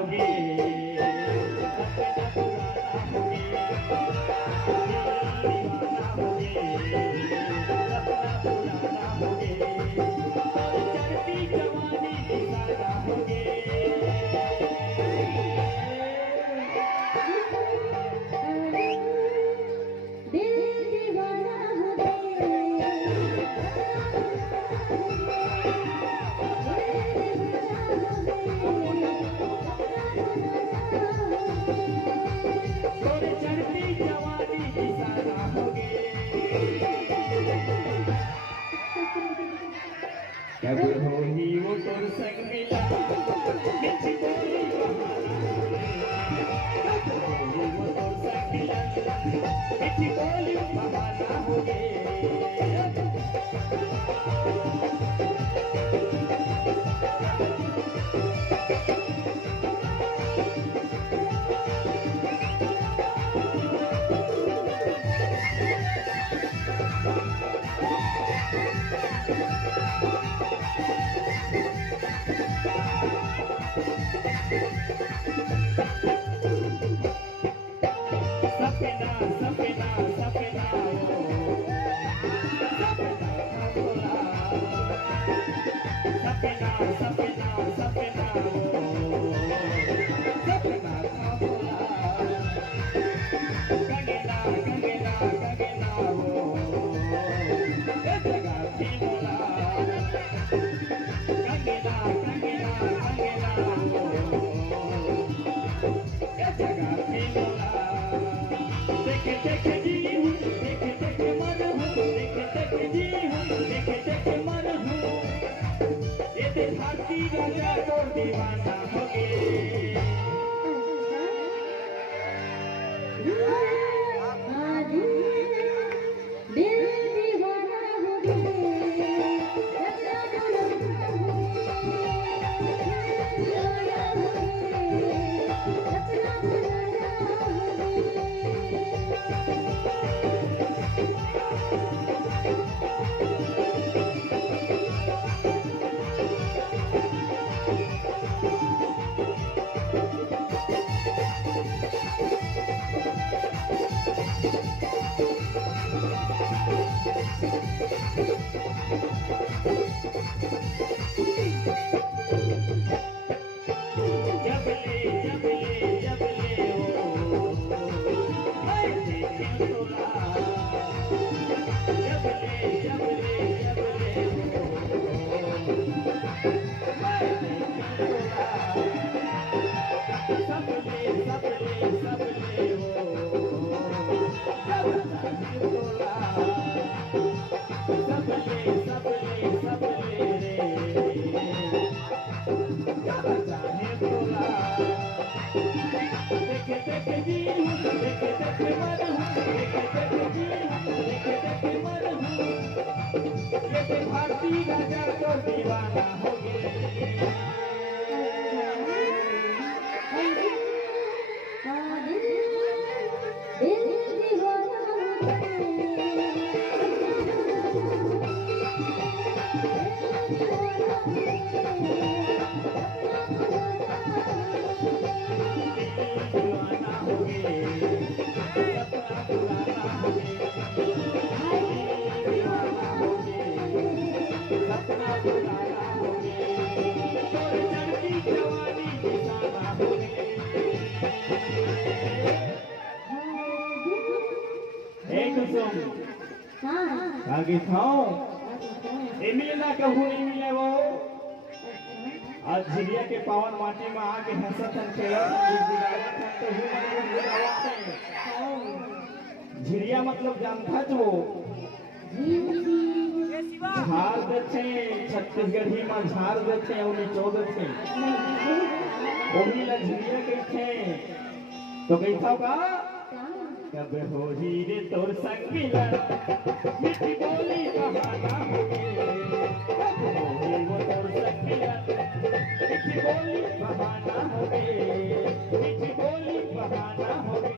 होगे, सपना पुराना होगे, दीवाना होगे, सपना पुराना होगे, और चढ़ती जवानी दीवाना होगे। कब होगी वो तोर संग मिला, मिठी बोली बहाना, कब होगी वो तोर संग मिला, मिठी बोली बहाना होगे। सपना सपना सपना सपना सपना सपना सपना था बोला, गगना गगना गगना वो ये जगह थी बोला, गगना गगना गगना वो ये जगह थी बोला। देखे देखे जी हूँ, देखे देखे मन हूँ, देखे देखे जी हूँ, देखे देखे मन हूँ, ये देखती राजा तो दीवाना होगे। भारती राजा तो दीवाना हो आगे खाओ मिले ना कहूँ नहीं मिले वो आज झिरिया के पावन माटी में आके हंसत झिरिया मतलब जानता जो झाड़ देते छत्तीसगढ़ी में झाड़ देते और निचोड़ देते ओही ला झिरिया कहते तो कहता का कब हो रे तोर संग मिलन मिठी बोली बहाना होगे, कब हो वो तोर संग मिलन मिठी बोली बहाना होगे, मिठी बोली बहाना होगे।